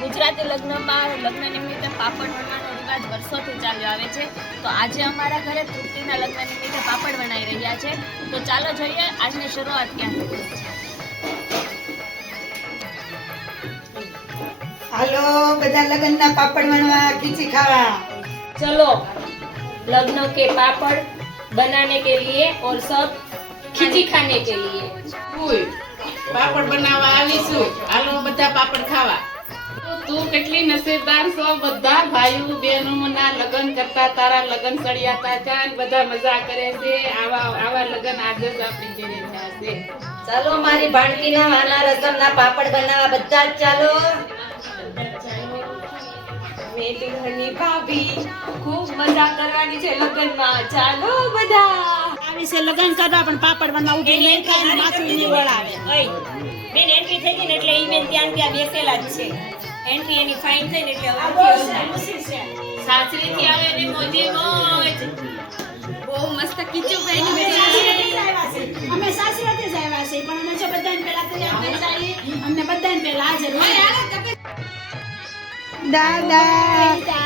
ગુજરાતી લગ્નમાં લગ્ન નિમિત્તે પાપડ વણવાનો રિવાજ વર્ષોથી ચાલ્યો આવે છે. તો આજે અમારા ઘરે તૃપ્તિના લગ્ન નિમિત્તે પાપડ વણાઈ રહ્યા છે. તો ચાલો જોઈએ આજની શરૂઆત ક્યાં હાલો બધા લગ્નના પાપડ વણવા ખીચી ખાવા. ચલો લગ્ન કે પાપડ બનાને કે લીએ ઓર સબ ખીચી ખાને કે લીએ? પાપડ બનાવવા આવીશું. હાલો બધા પાપડ ખાવા. તો કેટલી નસીબદાર છો? બધા ભાઈઓ બહેનો ના લગ્ન કરતા તારા લગ્ન સળિયાતા છે અને બધા મજા કરે છે. આવા આવા લગ્ન આજે જ આપણી ઘેરે થયા છે. ચાલો મારી ભાણકીના વાના રસમના પાપડ બનાવવા બધા જ ચાલો. મેલી ભાભી ખૂબ મજા કરવાની છે લગ્નમાં. ચાલો બધા. આવી છે લગન કરવા પણ પાપડ બનવા કે નહીં થાય માથું નહીં વળાવે. બેન એન્ટ્રી થઈ ગઈ ને એટલે ઈ બેન ત્યાં ત્યાં બેસેલા જ છે. એન્ટ્રી એની ફાઇન થઈ ને એટલે સાસરી થી આવે ને મોજે મોજ. બહુ મસ્ત કીચું પહેરી અમે સાસરાથી જ આવ્યા છે. પણ અમે જો બધાને પહેલા તૈયાર કરી જઈએ અમને બધાને પહેલા હાજર હોય. દાદા. દાદા